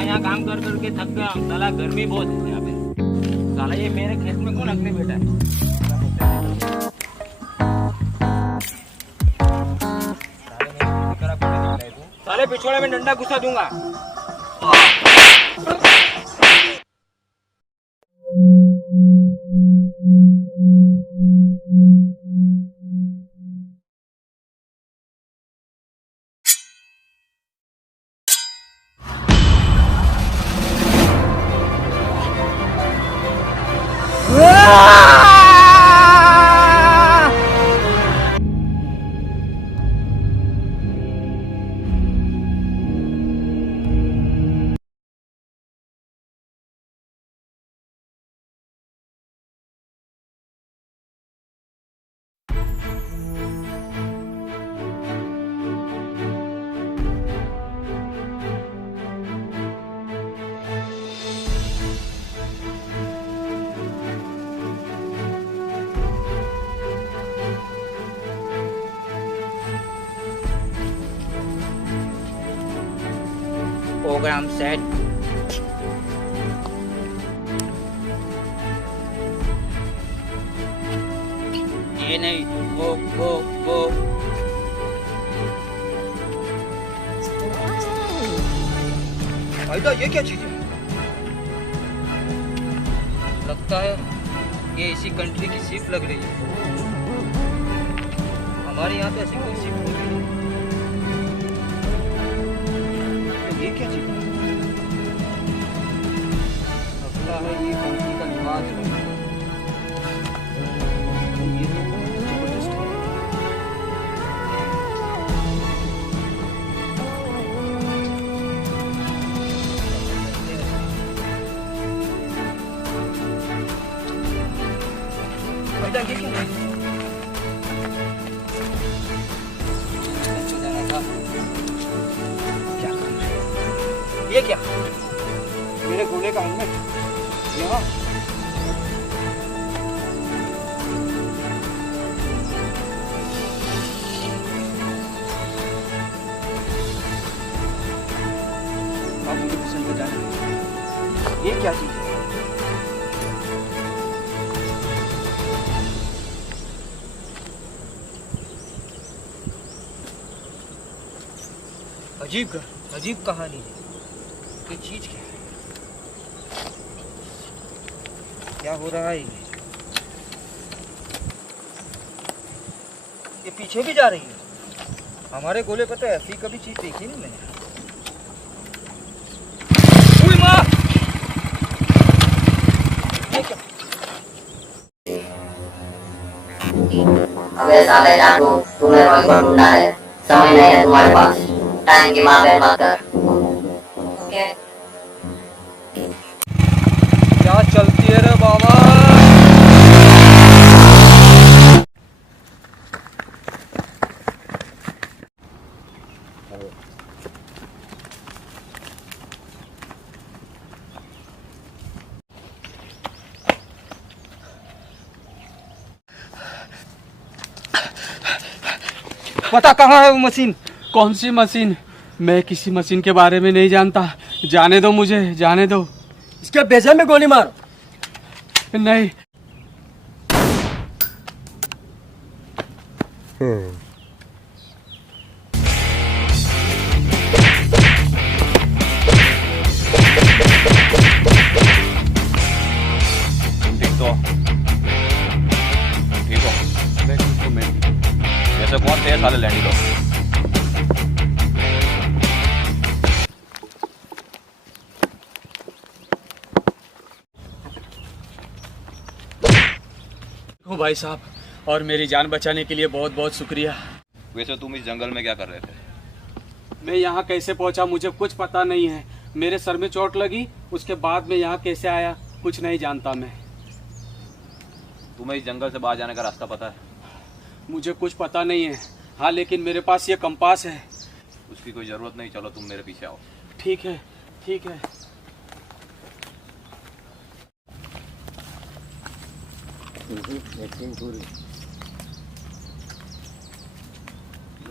यहाँ काम कर करके थक गया हूँ। साला गर्मी बहुत है यहाँ पे। साला ये मेरे खेत में कौन रखने बैठा है? साले पिछवाड़े में डंडा घुसा दूंगा। Program set. ये नहीं, वो भाई, तो ये क्या चीज है? लगता है ये इसी कंट्री की शिप लग रही है। हमारे यहाँ तो ऐसी कोई शिप नहीं है। ये क्या चीज है? लगता है ये कंट्री का निवास है। ये तो जबरदस्त है। बेटा ये क्या है? ये क्या? मेरे घोड़े का हेलमेट यहाँ। अब मुझे मिशन पे जाना है। ये क्या चीज है? अजीब कहानी है। ये चीज क्या है? क्या हो रहा है? ये पीछे भी जा रही है। हमारे गोले पर तो ऐसी कभी चीज देखी नहीं मैंने। माँ! ये क्या? अबे साले जानू, तुम्हें रोई को ढूंढना है। समय नहीं है तुम्हारे पास। टाइम की माँ मत कर। क्या चलती है रे बाबा? पता कहाँ है वो मशीन? कौन सी मशीन? मैं किसी मशीन के बारे में नहीं जानता। जाने दो, मुझे जाने दो। इसके बेजन में गोली मारो। नहीं। ठीक हो? जैसे कौन थे साले लैंडी लोग? भाई साहब, और मेरी जान बचाने के लिए बहुत बहुत शुक्रिया। वैसे तुम इस जंगल में क्या कर रहे थे? मैं यहाँ कैसे पहुँचा मुझे कुछ पता नहीं है। मेरे सर में चोट लगी, उसके बाद मैं यहाँ कैसे आया कुछ नहीं जानता मैं। तुम्हें इस जंगल से बाहर जाने का रास्ता पता है? मुझे कुछ पता नहीं है। हाँ, लेकिन मेरे पास ये कंपास है। उसकी कोई जरूरत नहीं, चलो तुम मेरे पीछे आओ। ठीक है, ठीक है।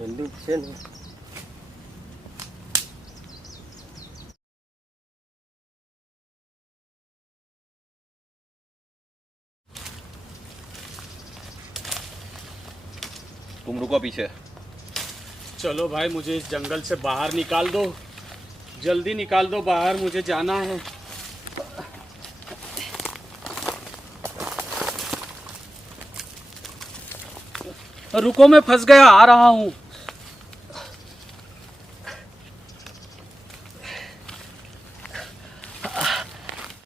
बंदूक से नहीं। तुम रुको पीछे। चलो भाई, मुझे इस जंगल से बाहर निकाल दो, जल्दी निकाल दो बाहर, मुझे जाना है। रुको, मैं फंस गया, आ रहा हूँ।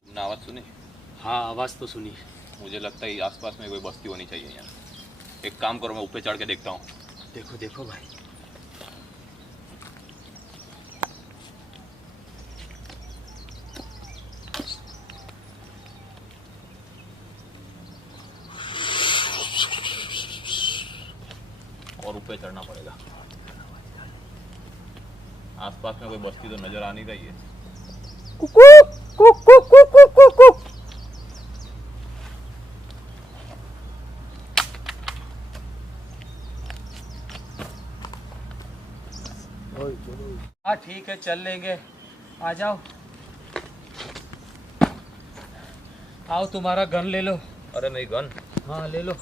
तुमने आवाज सुनी? हाँ, आवाज़ तो सुनी। मुझे लगता है आसपास में कोई बस्ती होनी चाहिए यहाँ। एक काम करो, मैं ऊपर चढ़ के देखता हूँ। देखो देखो भाई। और ऊपर चढ़ना पड़ेगा। आसपास में कोई बस्ती तो नजर आ नहीं रही है। हाँ ठीक है, चल लेंगे। आ जाओ, आओ, तुम्हारा गन ले लो। अरे मेरी गन। हाँ, ले लो।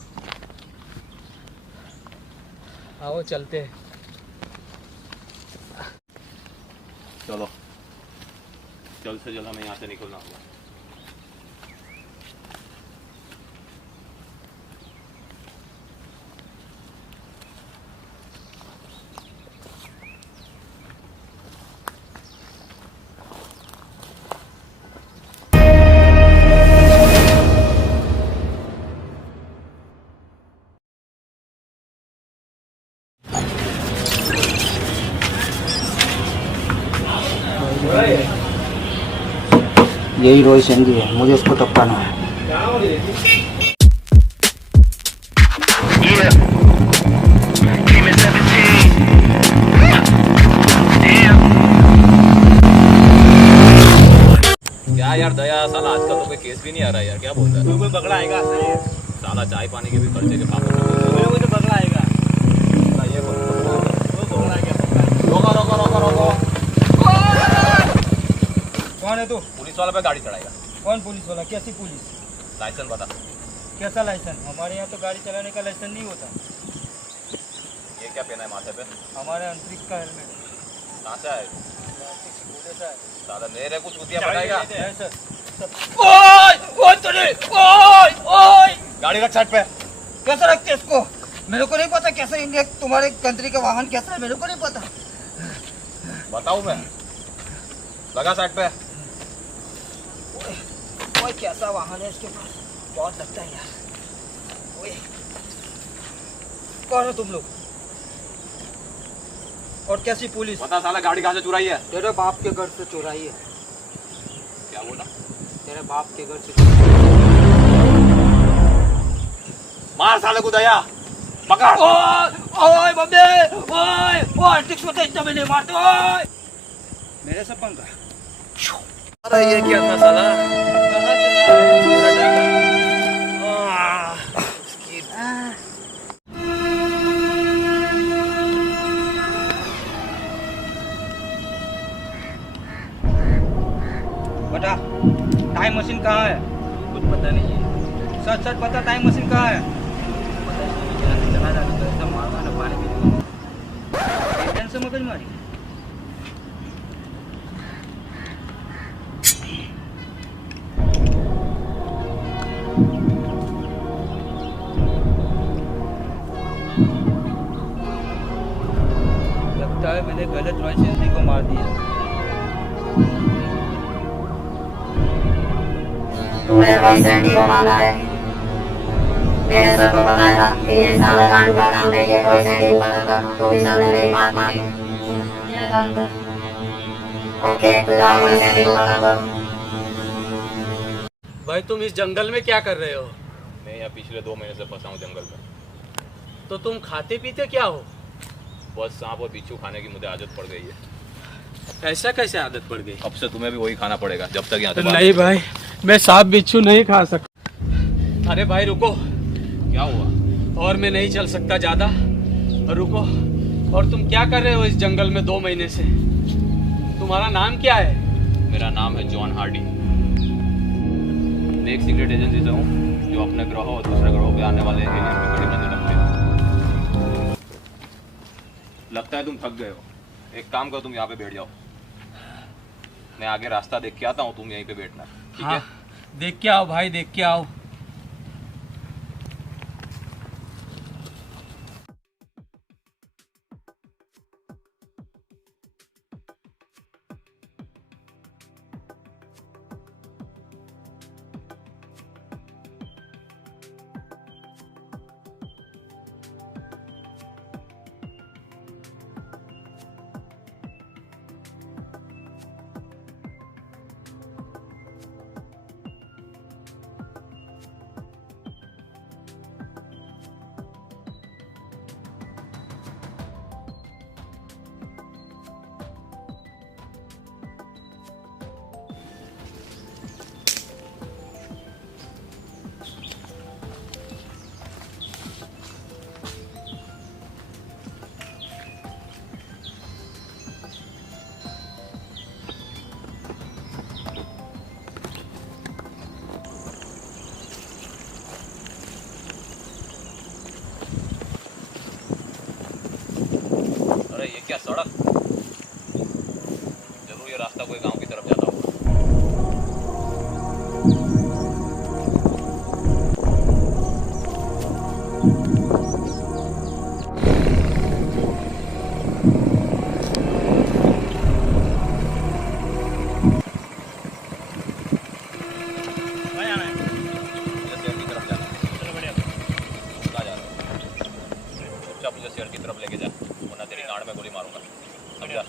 आओ, चलते हैं। चलो, जल्द से जल्द हमें यहाँ से निकलना होगा। यही रोहित सिंह है, मुझे उसको टपकाना है। क्या यार दया, साला आजकल तो कोई केस भी नहीं आ रहा यार। क्या बोलता है? कोई पकड़ा आएगा? साला चाय पानी के भी खर्चे के पापड़। कोई तो पकड़ा आएगा। ये वो पकड़ा गया। रोको रोको रोको रोको। कौन है तू? पुलिस वाला पे गाड़ी चढ़ाएगा। कौन पुलिस वाला? कैसी पुलिस? लाइसेंस बता। कैसा लाइसेंस? हमारे यहाँ तो गाड़ी चलाने का लाइसेंस नहीं होता। ये क्या पहना है माथे पे? हमारे अंतरिक्ष का हेलमेट। कहाँ से आए? ऐसा है। साला मेरे को चूतिया बनाएगा। है सर। ओए ओए तूने ओए ओए गाड़ी रख साइड पे। कैसा रखते इसको? मेरे को नहीं पता कैसा इंडिया तुम्हारे कंट्री का वाहन कैसा है, मेरे को नहीं पता। बताऊं मैं? लगा साइड पे। ओए कैसा वाहन है इसके पास? बहुत लगता है यार। ओए कौन हो तुम लोग? और कैसी पुलिस? बता साला गाड़ी कहाँ से चुराई है? तेरे बाप के घर से चुराई है। क्या बोला? तेरे बाप के घर से चुराई। मार साले को दया। पकड़। ओए बब्बे, ओए ओए टिक्स मत इतना मैंने मारते। ओए मेरे से पंगा। अरे ये क्या था साला? कहाँ चला है? बता, टाइम मशीन कहाँ है? कुछ पता नहीं है। सच सच बता, टाइम मशीन कहाँ है? पता नहीं, चला जाता तो ऐसा मारना ना पानी पीने। इंजन से मगज मारी। लगता है मैंने गलत रोहित सिंह को मार दिया। तूने रोहित सिंह को मारा है। मेरे सर को पता था कि ये साला कांड का काम है। ये रोहित सिंह को पता था, तो भी साले मेरी मार मारी। ये काम कर। ओके, तो जाओ रोहित सिंह को पता करो। भाई, तुम इस जंगल में क्या कर रहे हो? मैं यहाँ पिछले 2 महीने से फंसा हूँ जंगल में। तो तुम खाते पीते क्या हो? बस सांप और बिच्छू खाने की मुझे आदत पड़ गई है। ऐसा कैसे आदत पड़ गई? अब से तुम्हें भी वही खाना पड़ेगा जब तक यहाँ से बाहर नहीं भाई, मैं सांप बिच्छू नहीं खा सकता। अरे भाई रुको, क्या हुआ? और मैं नहीं चल सकता ज्यादा। रुको, और तुम क्या कर रहे हो इस जंगल में 2 महीने से? तुम्हारा नाम क्या है? मेरा नाम है जॉन हार्डी। मैं एक सीक्रेट एजेंसी से हूँ जो अपने ग्रह और दूसरे ग्रहों पे आने वाले एलियन की बड़ी नजर रखते हैं। लगता है तुम थक गए हो। एक काम करो, तुम यहाँ पे बैठ जाओ। मैं आगे रास्ता देख के आता हूँ, तुम यहीं पे बैठना, ठीक है? देख के आओ भाई, देख के आओ। अरे ये क्या सड़क? जरूर ये रास्ता कोई गांव की तरफ जाता होगा। मुझे शहर की तरफ जाना है। कहाँ जा रहे हो? चुपचाप मुझे शहर की तरफ लेके जा, वरना तेरी गांड में गोली मारूंगा, समझा?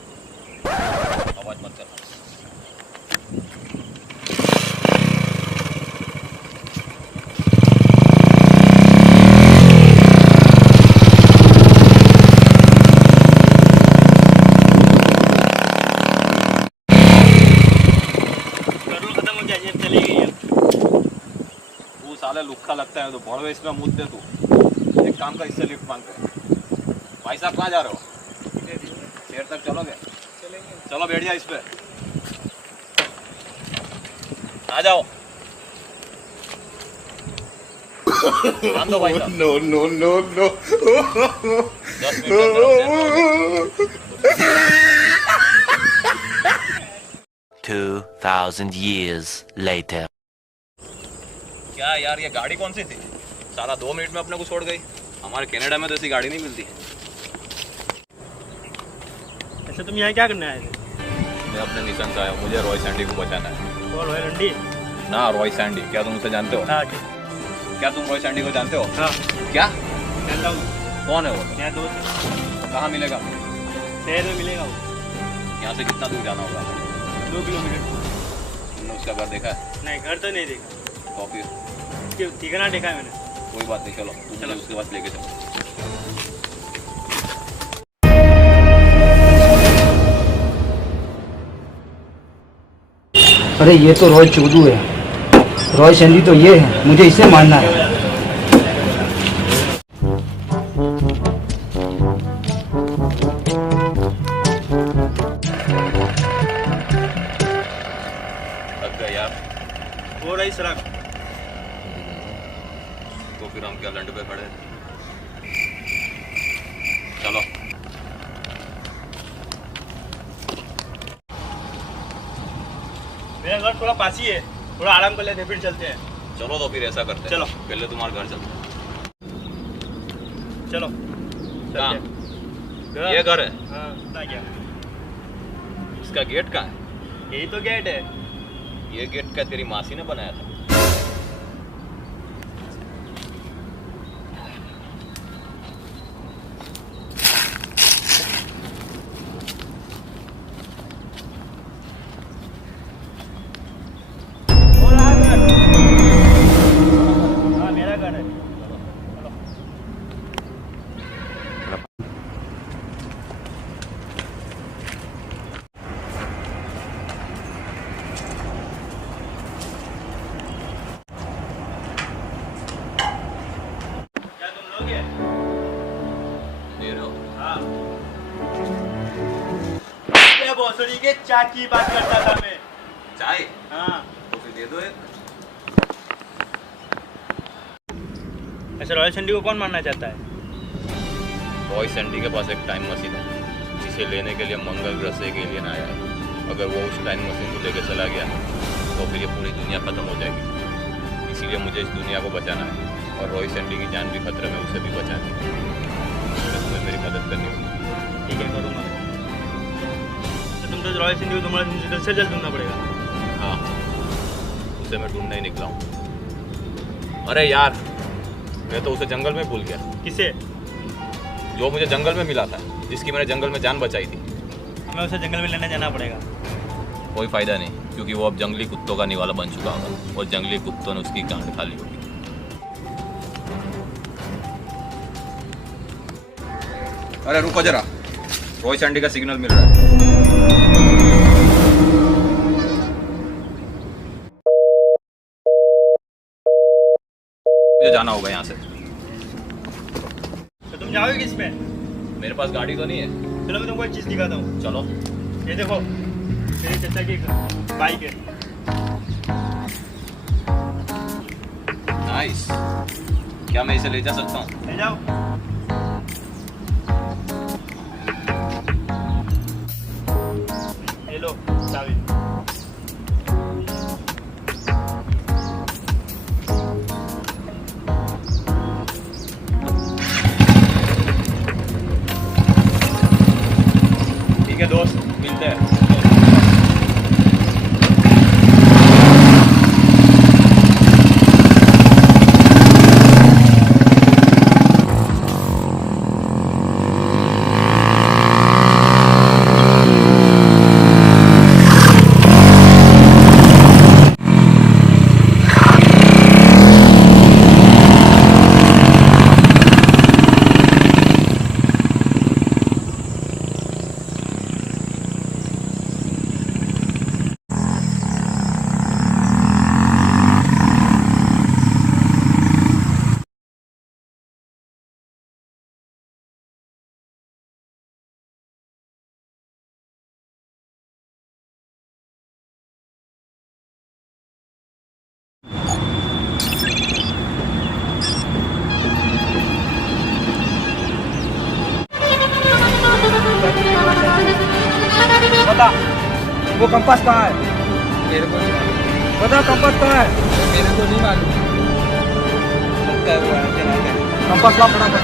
आवाज मत करना। खत्म हो गया, ये चली गई है। तू साले लुक्खा लगता है तो भड़वे इसमें मुद दे तू। एक काम कर, इससे लिफ्ट मांगते हैं। भाई साहब कहाँ जा रहे हो? शहर तक चलोगे? चलो बैठ जा इस पे, आ जाओ। ध्यान दो भाई साहब। No, no, no, no. 10 minute के अंदर शहर पहुंच 2,000 years later. क्या यार, ये गाड़ी कौन सी थी? साला 2 मिनट में अपने को छोड़ गई। हमारे कनाडा में तो ऐसी गाड़ी नहीं मिलती। अच्छा, तुम यहाँ क्या करने आए थे? मैं अपने मिशन से आया हूँ, मुझे रॉय सैंडी को बचाना है। कौन है रंडी? ना, रॉय सैंडी। क्या तुम उसे जानते हो? हाँ, क्या तुम रॉय सैंडी को जानते हो? हाँ क्या? जानता हूँ। कौन है वो? मेरा दोस्त है। कहाँ मिलेगा? शहर में मिलेगा वो। यहाँ से कितना दूर जाना होगा? 2 किलोमीटर। तुमने उसका घर देखा है? नहीं, घर तो नहीं देखा। तो फिर क्यों, ठिकाना देखा है मैंने। कोई बात नहीं, चलो तुम मुझे उसके पास लेके चलो। अरे ये तो रॉय चोदू है, रॉय सैंडी तो ये है, मुझे इसे मारना है। लग गया यार। हो रही सड़क। तो फिर हम क्या लंड पे खड़े? चलो। मेरा घर थोड़ा पास ही है, थोड़ा आराम कर लेते हैं, फिर चलते हैं। चलो तो फिर ऐसा करते हैं। चलो। पहले तुम्हारे घर चलते हैं। चलो। कहाँ? चलते हैं। ये घर है? हाँ, ना क्या? इसका गेट कहाँ है? यही तो गेट है। ये गेट क्या तेरी मासी ने बनाया था? हाँ, मेरा घर है। चलो। भोसड़ी के चाय की बात करता था मैं। चाय हाँ तो फिर दे दो एक। ऐसे रॉयल सैंडी को कौन मारना चाहता है? रॉय सैंडी के पास एक टाइम मशीन है जिसे लेने के लिए मंगल ग्रह से एक एलियन आया है। अगर वो उस टाइम मशीन को लेकर चला गया तो फिर ये पूरी दुनिया खत्म हो जाएगी। इसीलिए मुझे इस दुनिया को बचाना है और रॉय सैंडी की जान भी खतरे में, उसे भी बचानी है। तो तुम्हें मेरी मदद करनी होगी। ठीक है करूँगा। तो तुम तो रॉयल सैंडी को तुम्हारा जल्द से जल्द ढूंढना पड़ेगा। हाँ, उसे मैं ढूंढने ही निकला हूँ। अरे यार, मैं तो उसे जंगल में भूल गया। किसे? जो मुझे जंगल में मिला था, जिसकी मैंने जंगल में जान बचाई थी। हमें उसे जंगल में लेने जाना पड़ेगा। कोई फायदा नहीं, क्योंकि वो अब जंगली कुत्तों का निवाला बन चुका होगा और जंगली कुत्तों ने उसकी गांड खा ली होगी। अरे रुको जरा, रॉय सैंडी का सिग्नल मिल रहा है। मुझे जाना होगा यहाँ से। तो तुम जाओगे किस पे? मेरे पास गाड़ी तो नहीं है। चलो मैं तुमको एक चीज़ दिखाता हूँ। चलो। ये देखो, मेरे चाचा की बाइक है। नाइस। क्या मैं इसे ले जा सकता हूँ? ले जाओ। ये लो चाबी। ठीक है दोस्त, मिलते हैं। बता वो कंपास कहाँ है? मेरे को नहीं मालूम। बता कंपास कहाँ है? मेरे को नहीं मालूम। लगता है वो है कंपास ला फटाफट।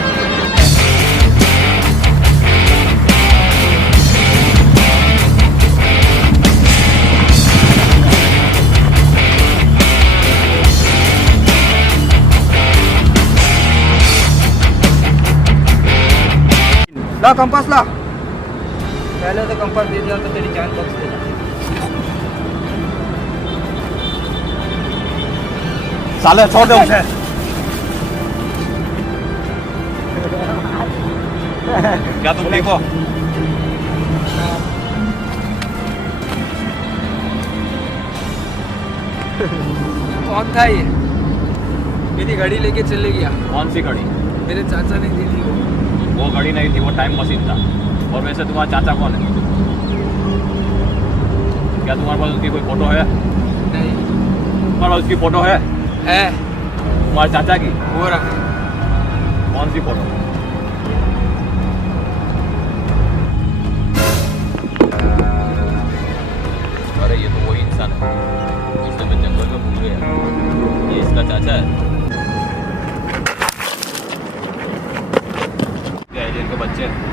ला कंपास ला। पहले तो कंपास दे दिया तो तेरी जान बच गई। साले छोड़ दे उसे। क्या तुम ठीक हो? कौन था ये? मेरी घड़ी लेके चले गया। कौन सी घड़ी? मेरे चाचा ने दी थी वो घड़ी नहीं थी, वो टाइम मशीन था। और वैसे तुम्हारा चाचा कौन है? क्या तुम्हारे पास उसकी कोई फोटो है? नहीं तुम्हारे पास उसकी फोटो है? तुम्हारे चाचा की? वो रहा। कौन सी फोटो? अरे ये तो वही इंसान है जिसे मैं जंगल में भूल गया। ये इसका चाचा है। क्या एलियन के बच्चे हैं?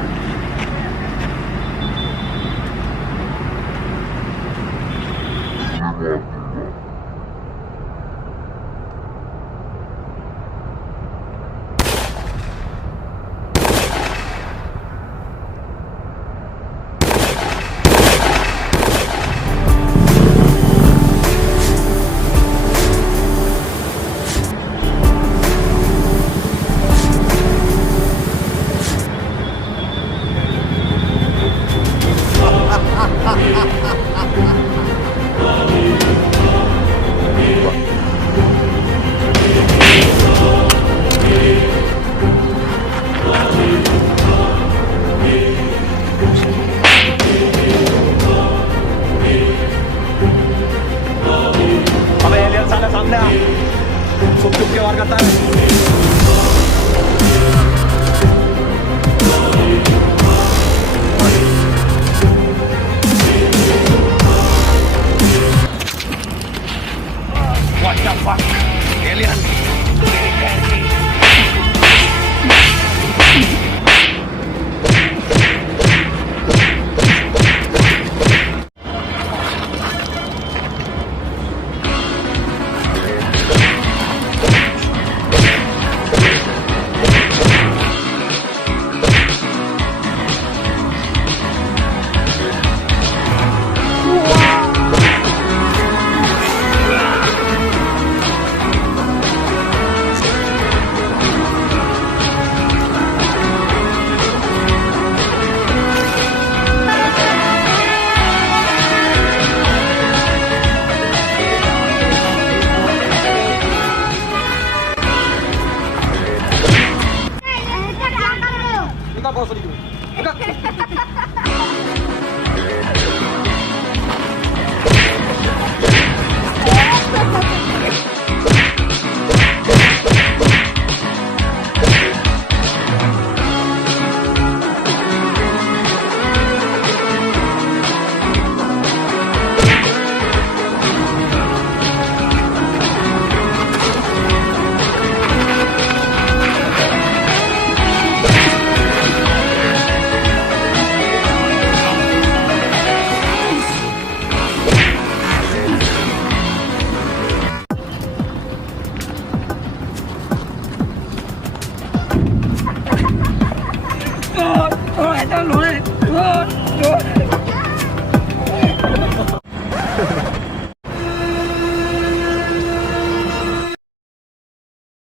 भोसड़ी हो। Ôi, tao lùi. Ôi,